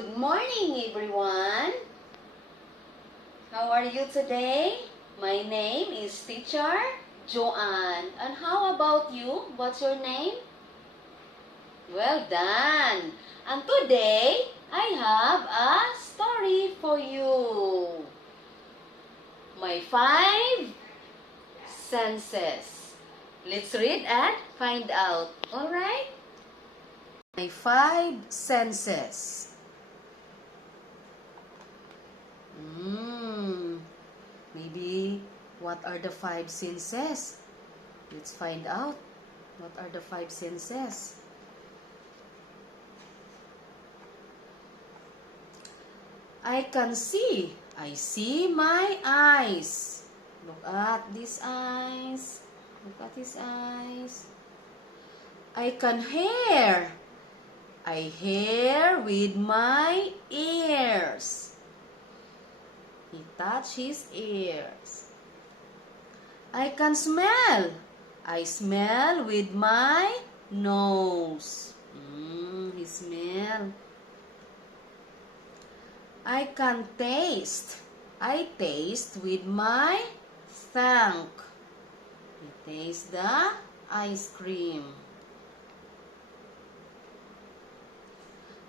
Good morning, everyone. How are you today? My name is Teacher Joanne. And how about you? What's your name? Well done. And today, I have a story for you. My 5 senses. Let's read and find out. Alright? My 5 senses. Maybe what are the 5 senses? Let's find out. What are the 5 senses? I can see. I see my eyes. Look at these eyes. Look at his eyes. I can hear. I hear with my ears. He touched his ears. I can smell. I smell with my nose. He smell. I can taste. I taste with my tongue. He tastes the ice cream.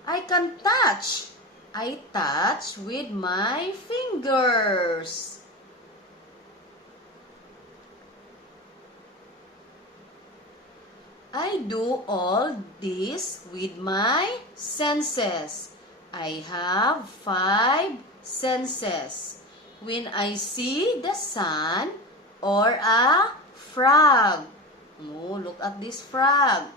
I can touch. I touch with my fingers. I do all this with my senses. I have 5 senses. When I see the sun or a frog. Oh, look at this frog.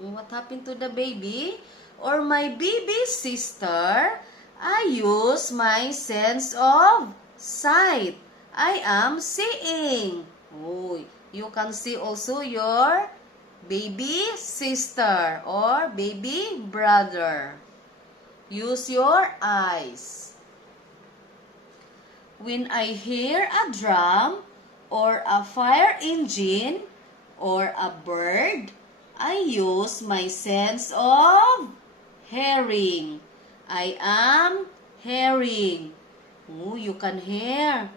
What happened to the baby? Or my baby sister, I use my sense of sight. I am seeing. Oh, you can see also your baby sister or baby brother. Use your eyes. When I hear a drum or a fire engine or a bird, I use my sense of hearing. I am hearing. Oh, you can hear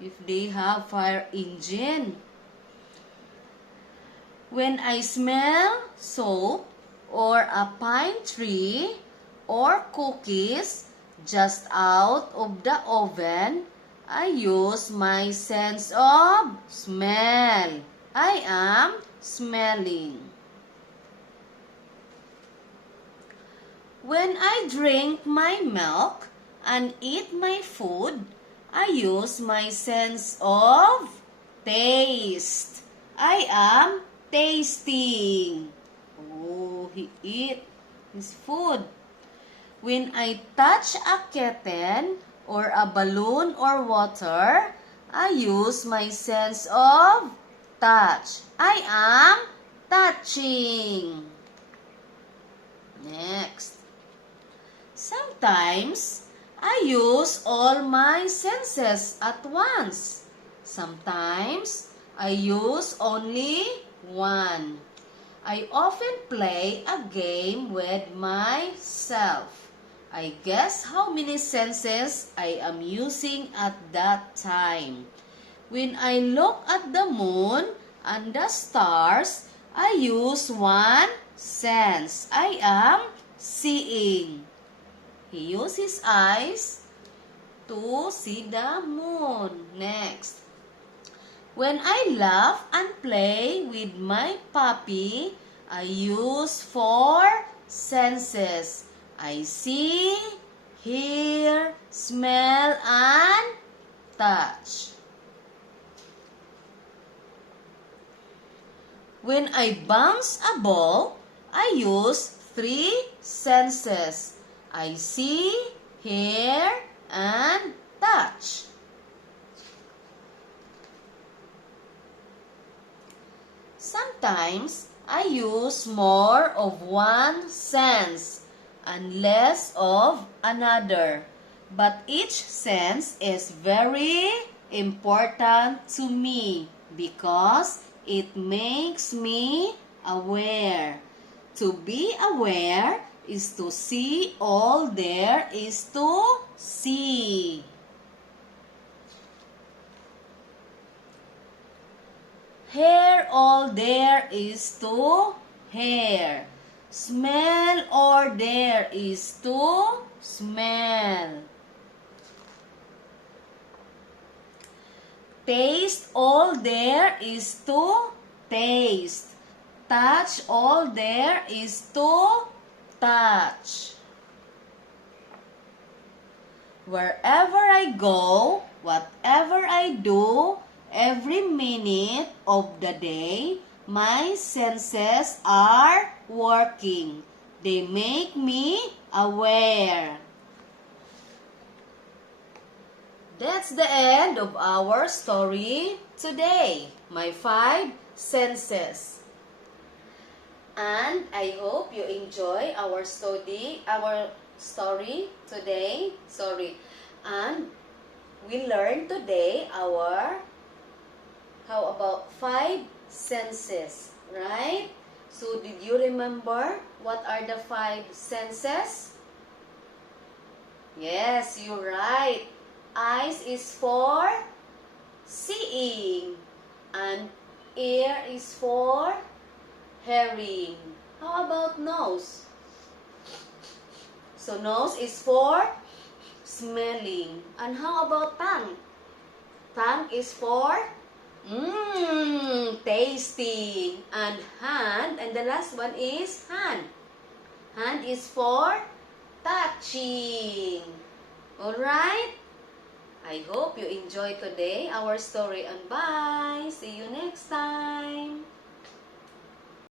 if they have fire engine. When I smell soap or a pine tree or cookies just out of the oven, I use my sense of smell. I am smelling. When I drink my milk and eat my food, I use my sense of taste. I am tasting. Oh, he eat his food. When I touch a kitten or a balloon or water, I use my sense of touch. I am touching. Next. Sometimes, I use all my senses at once. Sometimes, I use only one. I often play a game with myself. I guess how many senses I am using at that time. When I look at the moon and the stars, I use one sense. I am seeing. He used his eyes to see the moon. Next. When I laugh and play with my puppy, I use 4 senses. I see, hear, smell, and touch. When I bounce a ball, I use 3 senses. I see, hear, and touch. Sometimes, I use more of one sense and less of another. But each sense is very important to me because it makes me aware. To be aware is to see all there is to see. Hear all there is to hear. Smell all there is to smell. Taste all there is to taste. Touch all there is to touch. Wherever I go, whatever I do, every minute of the day, my senses are working. They make me aware. That's the end of our story today, my 5 senses. And I hope you enjoy our story today. And we learned today how about 5 senses, right? So did you remember what are the 5 senses? Yes, you're right. Eyes is for seeing, and ear is for hearing. How about nose? So nose is for smelling. And how about tongue? Tongue is for tasting. And hand, and the last one is hand. Hand is for touching. Alright? I hope you enjoyed today our story, and bye! See you next time!